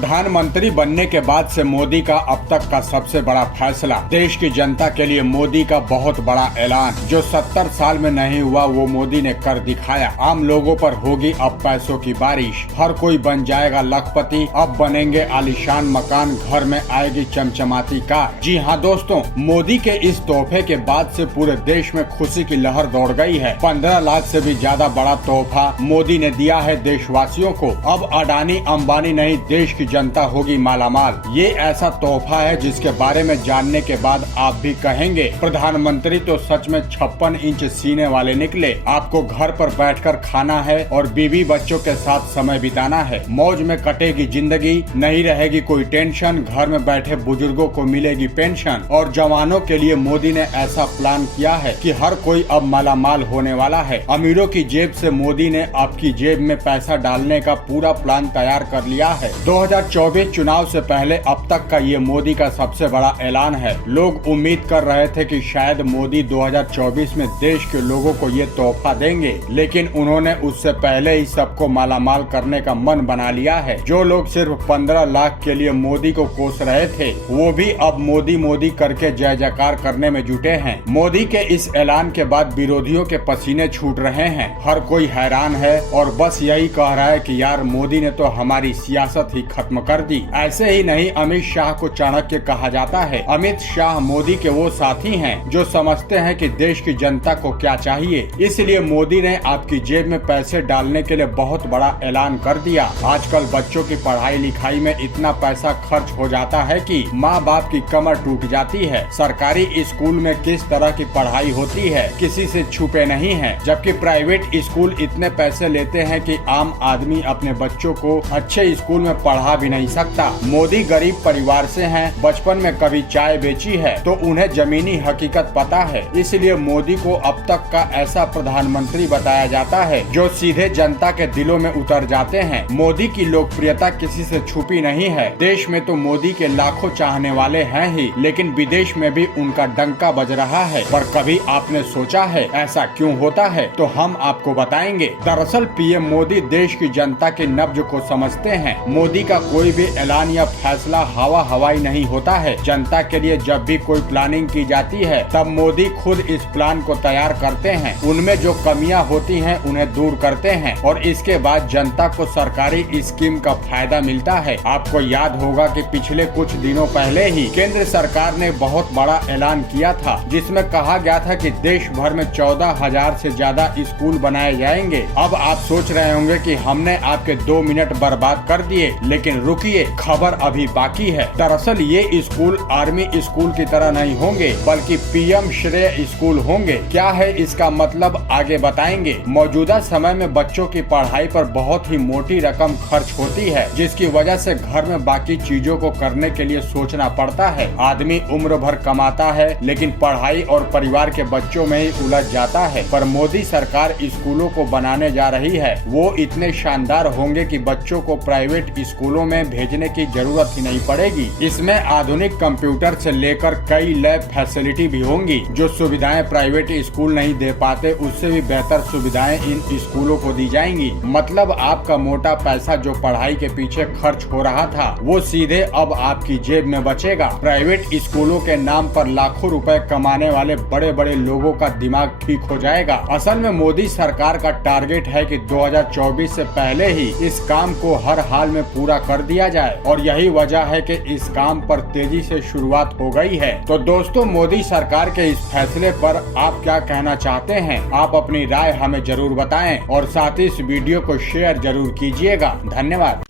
प्रधानमंत्री बनने के बाद से मोदी का अब तक का सबसे बड़ा फैसला, देश की जनता के लिए मोदी का बहुत बड़ा ऐलान। जो 70 साल में नहीं हुआ वो मोदी ने कर दिखाया। आम लोगों पर होगी अब पैसों की बारिश, हर कोई बन जाएगा लखपति, अब बनेंगे आलीशान मकान, घर में आएगी चमचमाती कार। जी हाँ दोस्तों, मोदी के इस तोहफे के बाद से पूरे देश में खुशी की लहर दौड़ गई है। 15 लाख से भी ज्यादा बड़ा तोहफा मोदी ने दिया है देशवासियों को। अब अडानी अंबानी नहीं, देश की जनता होगी मालामाल। ये ऐसा तोहफा है जिसके बारे में जानने के बाद आप भी कहेंगे प्रधानमंत्री तो सच में 56 इंच सीने वाले निकले। आपको घर पर बैठकर खाना है और बीवी बच्चों के साथ समय बिताना है। मौज में कटेगी जिंदगी, नहीं रहेगी कोई टेंशन, घर में बैठे बुजुर्गों को मिलेगी पेंशन। और जवानों के लिए मोदी ने ऐसा प्लान किया है कि हर कोई अब मालामाल होने वाला है। अमीरों की जेब से मोदी ने आपकी जेब में पैसा डालने का पूरा प्लान तैयार कर लिया है। 2024 चुनाव से पहले अब तक का ये मोदी का सबसे बड़ा ऐलान है। लोग उम्मीद कर रहे थे कि शायद मोदी 2024 में देश के लोगों को ये तोहफा देंगे, लेकिन उन्होंने उससे पहले ही सबको मालामाल करने का मन बना लिया है। जो लोग सिर्फ 15 लाख के लिए मोदी को कोस रहे थे, वो भी अब मोदी मोदी करके जय जयकार करने में जुटे हैं। मोदी के इस ऐलान के बाद विरोधियों के पसीने छूट रहे हैं। हर कोई हैरान है और बस यही कह रहा है कि यार मोदी ने तो हमारी सियासत ही खत्म कर दी। ऐसे ही नहीं, अमित शाह को चाणक्य कहा जाता है। अमित शाह मोदी के वो साथी हैं जो समझते हैं कि देश की जनता को क्या चाहिए। इसलिए मोदी ने आपकी जेब में पैसे डालने के लिए बहुत बड़ा ऐलान कर दिया। आजकल बच्चों की पढ़ाई लिखाई में इतना पैसा खर्च हो जाता है कि माँ बाप की कमर टूट जाती है। सरकारी स्कूल में किस तरह की पढ़ाई होती है किसी से छुपे नहीं है, जबकि प्राइवेट स्कूल इतने पैसे लेते हैं कि आम आदमी अपने बच्चों को अच्छे स्कूल में पढ़ा भी नहीं सकता। मोदी गरीब परिवार से हैं, बचपन में कभी चाय बेची है तो उन्हें जमीनी हकीकत पता है। इसलिए मोदी को अब तक का ऐसा प्रधानमंत्री बताया जाता है जो सीधे जनता के दिलों में उतर जाते हैं। मोदी की लोकप्रियता किसी से छुपी नहीं है। देश में तो मोदी के लाखों चाहने वाले हैं ही, लेकिन विदेश में भी उनका डंका बज रहा है। पर कभी आपने सोचा है ऐसा क्यों होता है? तो हम आपको बताएंगे। दरअसल पीएम मोदी देश की जनता के नब्ज को समझते हैं। मोदी का कोई भी ऐलान या फैसला हवा हवाई नहीं होता है। जनता के लिए जब भी कोई प्लानिंग की जाती है तब मोदी खुद इस प्लान को तैयार करते हैं। उनमें जो कमियां होती हैं उन्हें दूर करते हैं और इसके बाद जनता को सरकारी स्कीम का फायदा मिलता है। आपको याद होगा कि पिछले कुछ दिनों पहले ही केंद्र सरकार ने बहुत बड़ा ऐलान किया था, जिसमें कहा गया था कि देश भर में 14,000 से ज्यादा स्कूल बनाए जाएंगे। अब आप सोच रहे होंगे कि हमने आपके 2 मिनट बर्बाद कर दिए, लेकिन रुकिए, खबर अभी बाकी है। दरअसल ये स्कूल आर्मी स्कूल की तरह नहीं होंगे, बल्कि पीएम श्रेय स्कूल होंगे। क्या है इसका मतलब आगे बताएंगे। मौजूदा समय में बच्चों की पढ़ाई पर बहुत ही मोटी रकम खर्च होती है, जिसकी वजह से घर में बाकी चीजों को करने के लिए सोचना पड़ता है। आदमी उम्र भर कमाता है लेकिन पढ़ाई और परिवार के बच्चों में ही उलझ जाता है। पर मोदी सरकार स्कूलों को बनाने जा रही है, वो इतने शानदार होंगे कि बच्चों को प्राइवेट स्कूलों में भेजने की जरूरत ही नहीं पड़ेगी। इसमें आधुनिक कंप्यूटर से लेकर कई लैब फैसिलिटी भी होंगी। जो सुविधाएं प्राइवेट स्कूल नहीं दे पाते, उससे भी बेहतर सुविधाएं इन स्कूलों को दी जाएंगी। मतलब आपका मोटा पैसा जो पढ़ाई के पीछे खर्च हो रहा था, वो सीधे अब आपकी जेब में बचेगा। प्राइवेट स्कूलों के नाम पर लाखों रुपए कमाने वाले बड़े बड़े लोगों का दिमाग ठीक हो जाएगा। असल में मोदी सरकार का टारगेट है कि 2024 से पहले ही इस काम को हर हाल में पूरा कर दिया जाए, और यही वजह है कि इस काम पर तेजी से शुरुआत हो गई है। तो दोस्तों, मोदी सरकार के इस फैसले पर आप क्या कहना चाहते हैं? आप अपनी राय हमें जरूर बताएं और साथ ही इस वीडियो को शेयर जरूर कीजिएगा। धन्यवाद।